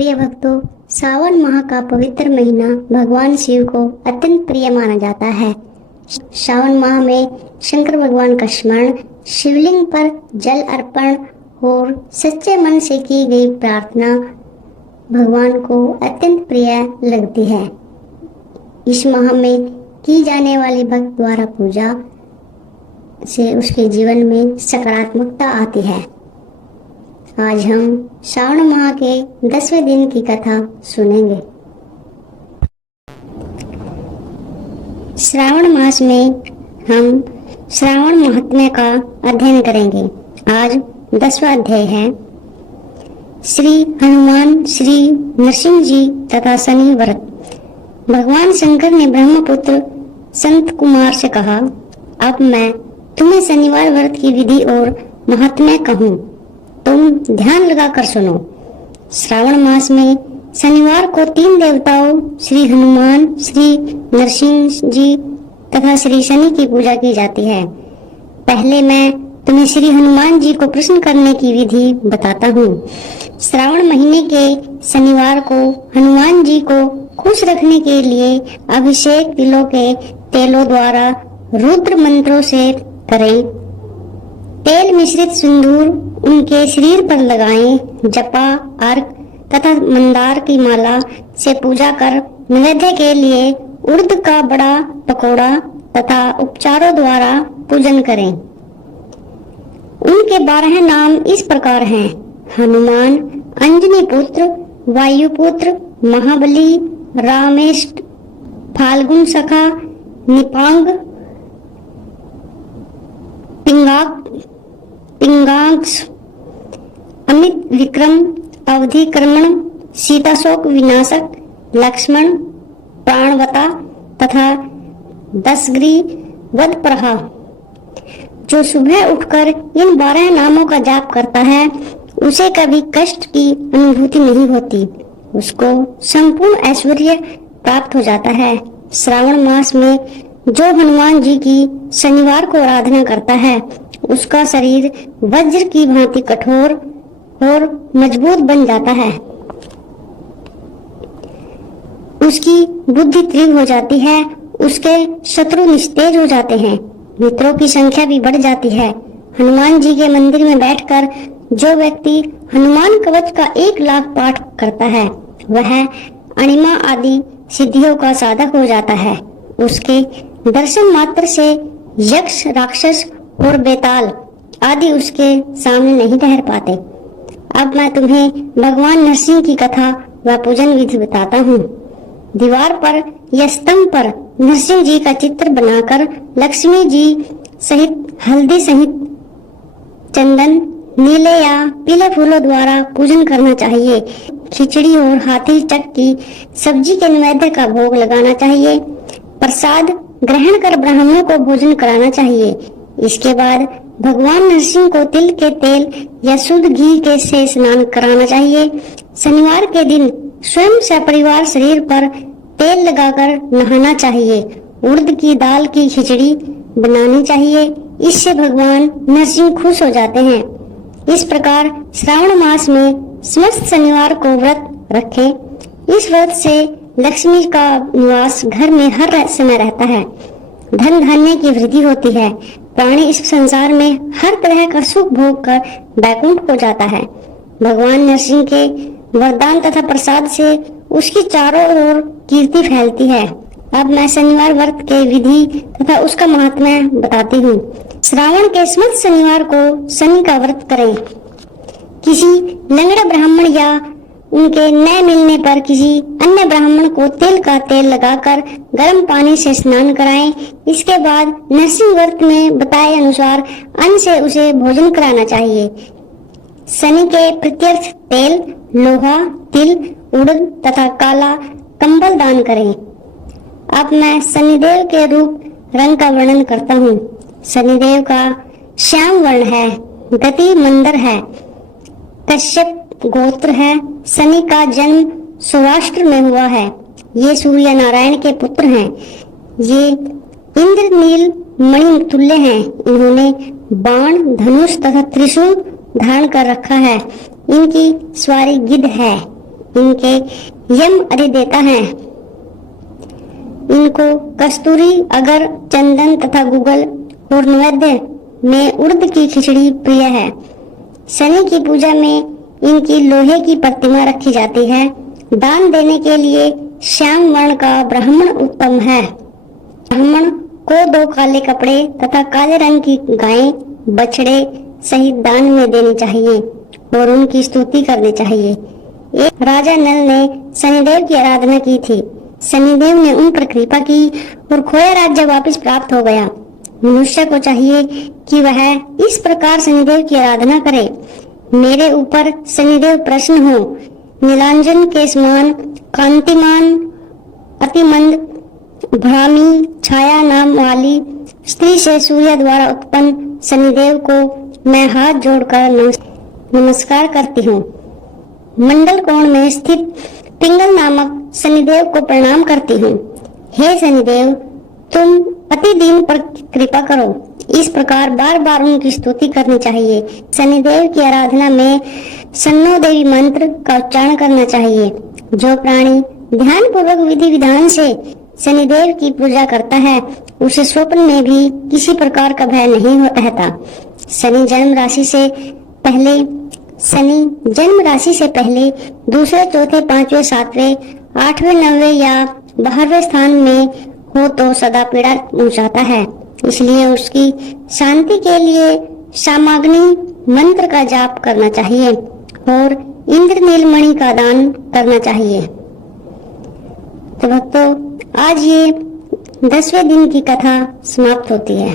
प्रिय भक्तों, सावन माह का पवित्र महीना भगवान शिव को अत्यंत प्रिय माना जाता है। सावन माह में शंकर भगवान का स्मरण, शिवलिंग पर जल अर्पण और सच्चे मन से की गई प्रार्थना भगवान को अत्यंत प्रिय लगती है। इस माह में की जाने वाली भक्त द्वारा पूजा से उसके जीवन में सकारात्मकता आती है। आज हम श्रावण माह के 10वें दिन की कथा सुनेंगे। श्रावण मास में हम श्रावण महात्म्य का अध्ययन करेंगे। आज 10वां अध्याय है। श्री हनुमान, श्री नरसिंह जी तथा शनि व्रत। भगवान शंकर ने ब्रह्मपुत्र संत कुमार से कहा, अब मैं तुम्हें शनिवार व्रत की विधि और महात्म्य कहूँ, तुम ध्यान लगाकर सुनो। श्रावण मास में शनिवार को 3 देवताओं श्री हनुमान, श्री नरसिंह जी तथा श्री शनि की पूजा की जाती है। पहले मैं तुम्हें श्री हनुमान जी को प्रसन्न करने की विधि बताता हूँ। श्रावण महीने के शनिवार को हनुमान जी को खुश रखने के लिए अभिषेक तिलों के तेलों द्वारा रुद्र मंत्रों से करें। तेल मिश्रित सिंदूर उनके शरीर पर लगाएं। जपा, अर्क तथा मंदार की माला से पूजा कर नैवेद्य के लिए उड़द का बड़ा पकौड़ा तथा उपचारों द्वारा पूजन करें। उनके 12 नाम इस प्रकार हैं: हनुमान, अंजनी पुत्र, वायुपुत्र, महाबली, रामेष्ट, फाल्गुन सखा, निपांग, पिंगाक्ष, अमित विक्रम, अवधि कर्मण, सीताशोक विनाशक, लक्ष्मण, प्राणवता तथा दशग्री वधप्रहा। जो सुबह उठकर इन 12 नामों का जाप करता है उसे कभी कष्ट की अनुभूति नहीं होती, उसको संपूर्ण ऐश्वर्य प्राप्त हो जाता है। श्रावण मास में जो हनुमान जी की शनिवार को आराधना करता है उसका शरीर वज्र की भांति कठोर और मजबूत बन जाता है। उसकी बुद्धि तीव्र हो जाती है, उसके शत्रु निस्तेज हो जाते हैं, मित्रों की संख्या भी बढ़ जाती है। हनुमान जी के मंदिर में बैठकर जो व्यक्ति हनुमान कवच का 1 लाख पाठ करता है वह अणिमा आदि सिद्धियों का साधक हो जाता है। उसके दर्शन मात्र से यक्ष, राक्षस और बेताल आदि उसके सामने नहीं ठहर पाते। अब मैं तुम्हें भगवान नरसिंह की कथा व पूजन विधि बताता हूँ। दीवार पर या स्तंभ पर नरसिंह जी का चित्र बनाकर लक्ष्मी जी सहित हल्दी सहित चंदन, नीले या पीले फूलों द्वारा पूजन करना चाहिए। खिचड़ी और हाथी चक की सब्जी के नैवेद्य का भोग लगाना चाहिए। प्रसाद ग्रहण कर ब्राह्मणों को भोजन कराना चाहिए। इसके बाद भगवान नरसिंह को तिल के तेल या शुद्ध घी के से स्नान कराना चाहिए। शनिवार के दिन स्वयं सपरिवार शरीर पर तेल लगाकर नहाना चाहिए। उड़द की दाल की खिचड़ी बनानी चाहिए, इससे भगवान नरसिंह खुश हो जाते हैं। इस प्रकार श्रावण मास में समस्त शनिवार को व्रत रखें। इस व्रत से लक्ष्मी का निवास घर में हर समय रहता है, धन धान्य की वृद्धि होती है, प्राणी इस संसार में हर तरह का सुख भोग कर बैकुंठ हो जाता है। भगवान नरसिंह के वरदान तथा प्रसाद से उसकी चारों ओर कीर्ति फैलती है। अब मैं शनिवार व्रत के विधि तथा उसका महात्म्य बताती हूँ। श्रावण के समस्त शनिवार को शनि का व्रत करें। किसी लंगड़ा ब्राह्मण या उनके न मिलने पर किसी अन्य ब्राह्मण को तिल का तेल लगाकर गर्म पानी से स्नान कराएं। इसके बाद नरसिंह व्रत में बताए अनुसार अन्न से उसे भोजन कराना चाहिए। शनि के प्रत्यर्थ तेल, लोहा, तिल, उड़द तथा काला कंबल दान करें। अब मैं शनिदेव के रूप रंग का वर्णन करता हूँ। शनिदेव का श्याम वर्ण है, गति मंदर है, कश्यप गोत्र है। शनि का जन्म सौराष्ट्र में हुआ है। ये सूर्य नारायण के पुत्र हैं। ये इंद्रनील मणि तुल्य हैं। इन्होंने बाण, धनुष तथा त्रिशूल धारण कर रखा है। इनकी सवारी गिद्ध है। इनके यम अधिदेवता हैं। इनको कस्तूरी, अगर, चंदन तथा गुगल और नैवेद्य में उड़द की खिचड़ी प्रिय है। शनि की पूजा में इनकी लोहे की प्रतिमा रखी जाती है। दान देने के लिए श्याम वर्ण का ब्राह्मण उत्तम है। ब्राह्मण को 2 काले कपड़े तथा काले रंग की गायें, बछड़े सहित दान में देनी चाहिए और उनकी स्तुति करनी चाहिए। एक राजा नल ने शनिदेव की आराधना की थी। शनिदेव ने उन पर कृपा की और खोया राज्य वापस प्राप्त हो गया। मनुष्य को चाहिए कि वह इस प्रकार शनिदेव की आराधना करे। मेरे ऊपर शनिदेव प्रसन्न हो। नीलांजन के समान कांतिमान, अतिमंद, भ्रामी छाया नाम वाली स्त्री से सूर्य द्वारा उत्पन्न शनिदेव को मैं हाथ जोड़कर नमस्कार करती हूँ। मंडल कोण में स्थित पिंगल नामक शनिदेव को प्रणाम करती हूँ। हे शनिदेव, तुम अति दीन पर कृपा करो। इस प्रकार बार बार उनकी स्तुति करनी चाहिए। शनिदेव की आराधना में सन्नो देवी मंत्र का उच्चारण करना चाहिए। जो प्राणी ध्यान पूर्वक विधि विधान से शनिदेव की पूजा करता है, उसे स्वप्न में भी किसी प्रकार का भय नहीं रहता। शनि जन्म राशि से पहले दूसरे, चौथे, 5वें, 7वें, 8वें, 9वें या 12वें स्थान में हो तो सदा पीड़ा पहुंचाता है। इसलिए उसकी शांति के लिए सामाग्नि मंत्र का जाप करना चाहिए और इंद्रनील मणि का दान करना चाहिए। तो भक्तों, आज ये 10वें दिन की कथा समाप्त होती है।